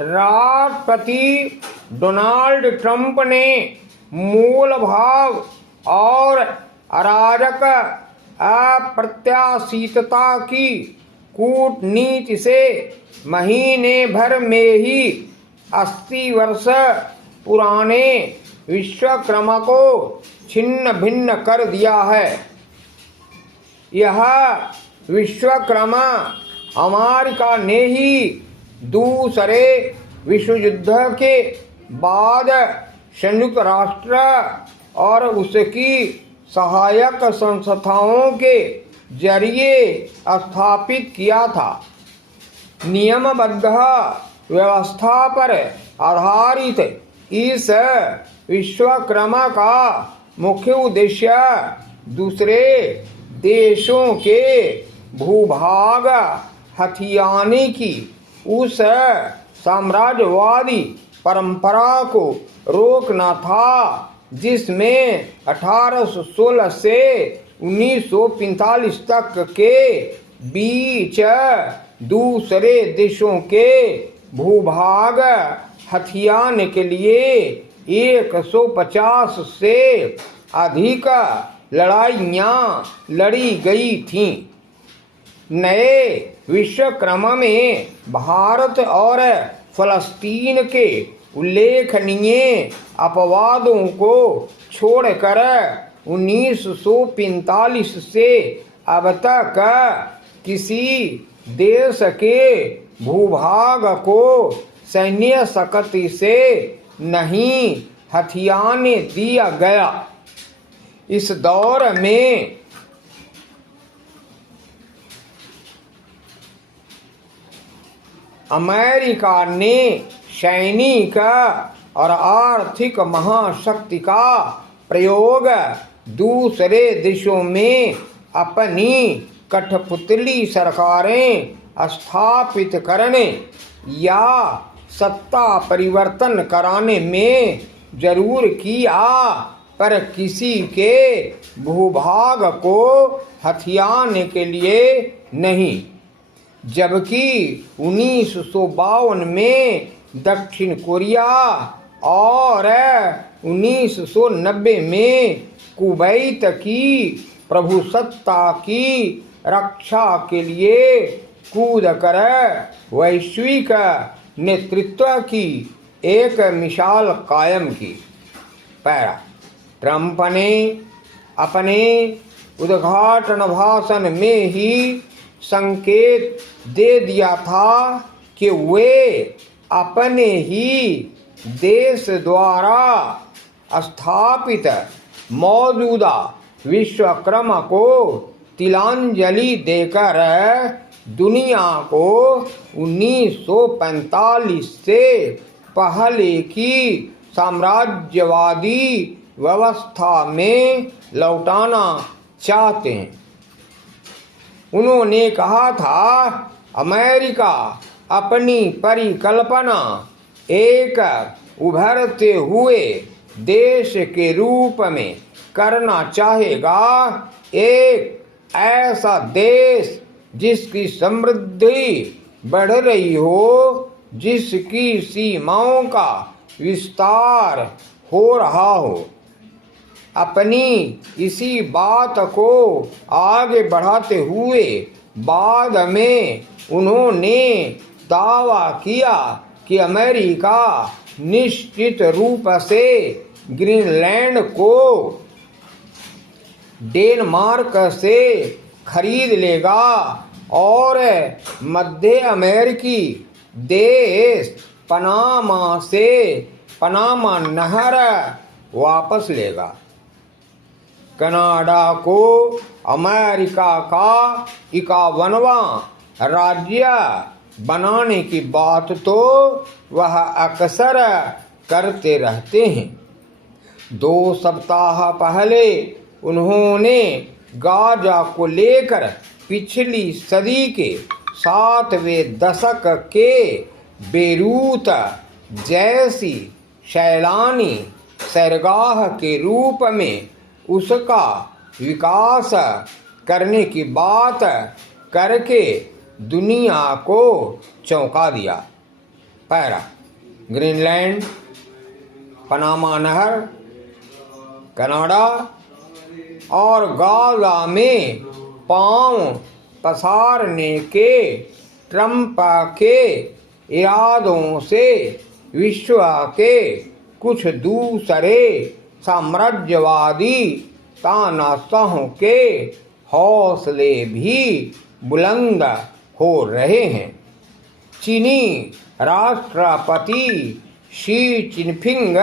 राष्ट्रपति Donald Trump ने मूल भाव और अराजक अप्रत्याशितता की कूटनीति से महीने भर में ही 80 वर्ष पुराने विश्वक्रम को छिन्न भिन्न कर दिया है। यह विश्वक्रम अमेरिका ने ही दूसरे विश्व युद्ध के बाद संयुक्त राष्ट्र और उसकी सहायक संस्थाओं के जरिए स्थापित किया था। नियमबद्ध व्यवस्था पर आधारित इस विश्वक्रम का मुख्य उद्देश्य दूसरे देशों के भूभाग हथियाने की उस साम्राज्यवादी परंपरा को रोकना था जिसमें 1816 से 1945 तक के बीच दूसरे देशों के भूभाग हथियाने के लिए 150 से अधिक लड़ाइयाँ लड़ी गई थीं। नए विश्वक्रम में भारत और फलस्तीन के उल्लेखनीय अपवादों को छोड़कर 1945 से अब तक किसी देश के भूभाग को सैन्य शक्ति से नहीं हथियाने दिया गया। इस दौर में अमेरिका ने सैनिक और आर्थिक महाशक्ति का प्रयोग दूसरे देशों में अपनी कठपुतली सरकारें स्थापित करने या सत्ता परिवर्तन कराने में जरूर किया, पर किसी के भूभाग को हथियाने के लिए नहीं। जबकि 1952 में दक्षिण कोरिया और 1990 में कुवैत की प्रभुसत्ता की रक्षा के लिए कूद कर वैश्विक नेतृत्व की एक मिसाल कायम की। पैरा ट्रंप ने अपने उद्घाटन भाषण में ही संकेत दे दिया था कि वे अपने ही देश द्वारा स्थापित मौजूदा विश्वक्रम को तिलांजलि देकर दुनिया को 1945 से पहले की साम्राज्यवादी व्यवस्था में लौटाना चाहते हैं। उन्होंने कहा था, अमेरिका अपनी परिकल्पना एक उभरते हुए देश के रूप में करना चाहेगा, एक ऐसा देश जिसकी समृद्धि बढ़ रही हो, जिसकी सीमाओं का विस्तार हो रहा हो। अपनी इसी बात को आगे बढ़ाते हुए बाद में उन्होंने दावा किया कि अमेरिका निश्चित रूप से ग्रीनलैंड को डेनमार्क से खरीद लेगा और मध्य अमेरिकी देश पनामा से पनामा नहर वापस लेगा। कनाडा को अमेरिका का 51वां राज्य बनाने की बात तो वह अक्सर करते रहते हैं। 2 सप्ताह पहले उन्होंने गाजा को लेकर पिछली सदी के 7वें दशक के बेरूत जैसी सैलानी सैरगाह के रूप में उसका विकास करने की बात करके दुनिया को चौंका दिया। पैरा, ग्रीनलैंड, पनामा नहर, कनाडा और गाजा में पांव पसारने के ट्रंप के इरादों से विश्व के कुछ दूसरे साम्राज्यवादी तानाशाहों के हौसले भी बुलंद हो रहे हैं। चीनी राष्ट्रपति शी चिनफिंग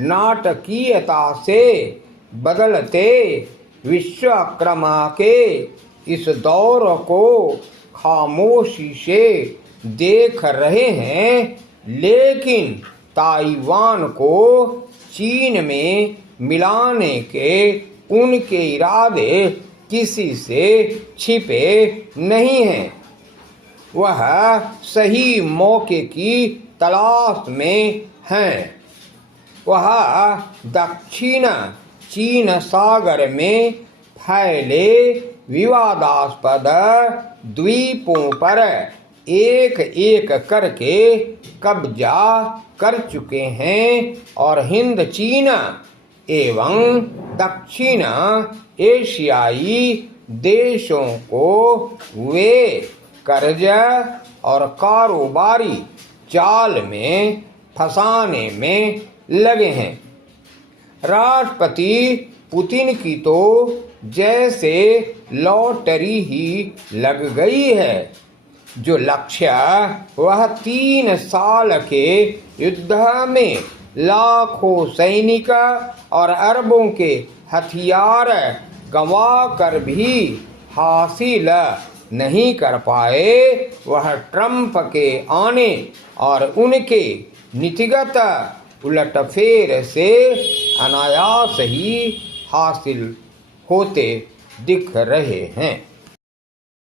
नाटकीयता से बदलते विश्वक्रम के इस दौर को खामोशी से देख रहे हैं, लेकिन ताइवान को चीन में मिलाने के उनके इरादे किसी से छिपे नहीं हैं। वह सही मौके की तलाश में हैं। वह दक्षिण चीन सागर में फैले विवादास्पद द्वीपों पर एक एक करके कब्जा कर चुके हैं और हिंद चीन एवं दक्षिण एशियाई देशों को वे कर्ज और कारोबारी जाल में फंसाने में लगे हैं। राष्ट्रपति पुतिन की तो जैसे लॉटरी ही लग गई है। जो लक्ष्य वह 3 साल के युद्ध में लाखों सैनिक और अरबों के हथियार गंवा कर भी हासिल नहीं कर पाए, वह ट्रंप के आने और उनके नीतिगत उलटफेर से अनायास ही हासिल होते दिख रहे हैं।